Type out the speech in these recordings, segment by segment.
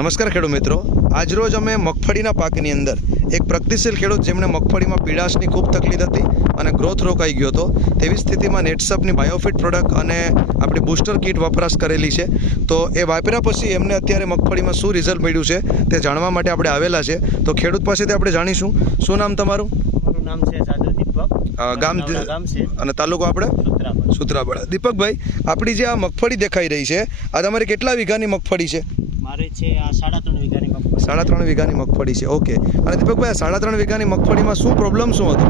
નમસ્કાર ખેડૂત મિત્રો. આજરોજ અમે મગફળીના પાકની અંદર એક પ્રગતિશીલ ખેડૂત જેમણે મગફળીમાં પીડાશની ખૂબ તકલીફ હતી અને ગ્રોથ રોકાઈ ગયો હતો તેવી સ્થિતિમાં નેટસપની બાયોફિટ પ્રોડક્ટ અને આપણી બૂસ્ટર કીટ વપરાશ કરેલી છે. તો એ વાપર્યા પછી એમને અત્યારે મગફળીમાં શું રિઝલ્ટ મળ્યું છે તે જાણવા માટે આપણે આવેલા છે. તો ખેડૂત પાસેથી આપણે જાણીશું. શું નામ તમારું? મારું નામ છે સાધુ દીપક. ગામ ગામ છે અને તાલુકો આપણે સુત્રાપાડા દીપકભાઈ આપણી જે આ મગફળી દેખાઈ રહી છે આ તમારી કેટલા વીઘાની મગફળી છે? મારે છે આ સાડા ત્રણ વીઘાની મગફળી. સાડા ત્રણ વીઘાની મગફળી છે ઓકે. અને દીપકભાઈ સાડા ત્રણ વીઘાની મગફળીમાં શું પ્રોબ્લેમ શું હતો?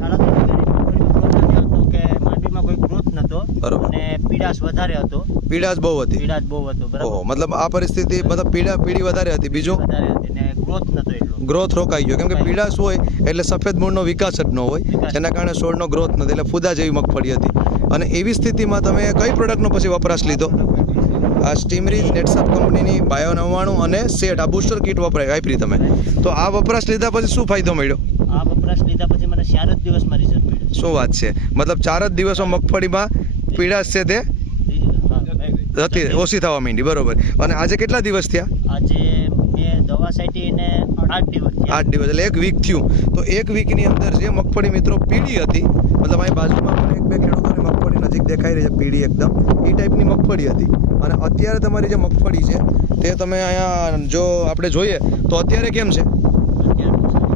સાડા ત્રણ વીઘાની હતો કે માંડવીમાં કોઈ ગ્રોથ નતો બરોબર. અને પીડાશ વધારે હતો. પીડાશ બહુ હતી. પીડાશ બહુ હતો બરાબર. મતલબ આ પરિસ્થિતિ મતલબ પીડા પીડી વધારે હતી. બીજું? વધારે હતી ને ગ્રોથ એટલો. ગ્રોથ રોકાઈ ગયો. કેમ કે પીડાશ હોય એટલે સફેદ મૂળનો વિકાસ જ ન હોય. જેના કારણે છોડનો ગ્રોથ નથી એટલે ફૂદા જેવી મગફળી હતી. અને એવી સ્થિતિમાં તમે કઈ પ્રોડક્ટનો પછી વપરાશ લીધો? આ સ્ટીમરીજ નેટસપ કંપનીની બાયો નવ્વાણું અને સેટ. આ બુસ્ટર કીટ વપરાય. વાપરી તમે. તો આ વપરાશ લીધા પછી શું ફાયદો મળ્યો? આ વપરાશ લીધા પછી મને ચાર જ દિવસમાં રિઝલ્ટ મળ્યું. શું વાત છે? મતલબ ચાર જ દિવસમાં મગફળીમાં પીડાશ છે તે? હતી ઓછી થવા માંડી. બરોબર. અને આજે કેટલા દિવસ થયા? આજે મેં દવા સાઈટી આઠ દિવસ આઠ દિવસ. એટલે એક વીક થયું. તો એક વીકની અંદર જે મગફળી મિત્રો પીળી હતી મતલબ અહીં બાજુમાં એક બે નજીક દેખાઈ રહી છે પીળી એકદમ. એ ટાઈપની મગફળી હતી. અને અત્યારે તમારી જે મગફળી છે તે તમે અહીંયા જો આપણે જોઈએ તો અત્યારે કેમ છે?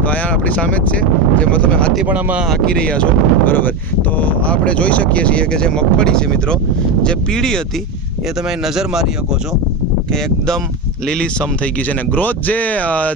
તો અહીંયા આપણી સામે જ છે જે તમે હાથી પણ આમાં હાકી રહ્યા છો. બરાબર. તો આપણે જોઈ શકીએ છીએ કે જે મગફળી છે મિત્રો જે પીળી હતી એ તમે નજર મારી શકો છો કે એકદમ લીલી સમ થઈ ગઈ છે. ને ગ્રોથ જે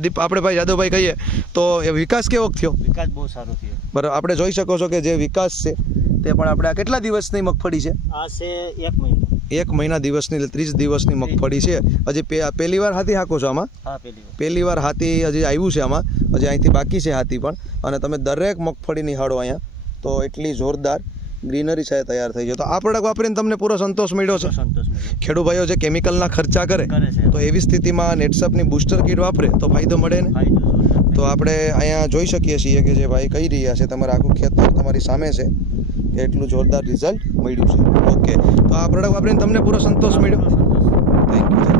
દીપ આપણે ભાઈ યાદવભાઈ કહીએ તો એ વિકાસ કેવો થયો? વિકાસ બહુ સારો થયો. બરાબર. આપણે જોઈ શકો છો કે જે વિકાસ છે તે પણ આપણે કેટલા દિવસની મગફળી છે? આ છે એક મહિના. એક મહિના દિવસની એટલે ત્રીસ દિવસની મગફળી છે. હજી પહેલી વાર હાથી હાકો છો આમાં? હા પેલી વાર. પહેલી વાર હાથી હજી આવ્યું છે આમાં. હજી અહીંથી બાકી છે હાથી પણ. અને તમે દરેક મગફળી નિહાળો અહીંયા. તો એટલી જોરદાર ગ્રીનરી છે તૈયાર થઈ જાય તો આ પ્રોડક્ટ વાપરીને તમને પૂરો સંતોષ મળ્યો છે? ખેડૂભાઈઓ ખેડૂત ભાઈઓ જે કેમિકલના ખર્ચા કરે તો એવી સ્થિતિમાં નેટસપની બૂસ્ટર કીટ વાપરે તો ફાયદો મળે ને? તો આપણે અહીંયા જોઈ શકીએ છીએ કે જે ભાઈ કહી રહ્યા છે, તમારે આખું ખેતર તમારી સામે છે, કે એટલું જોરદાર રિઝલ્ટ મળ્યું છે. ઓકે તો આ પ્રોડક્ટ વાપરીને તમને પૂરો સંતોષ મળ્યો? Thank you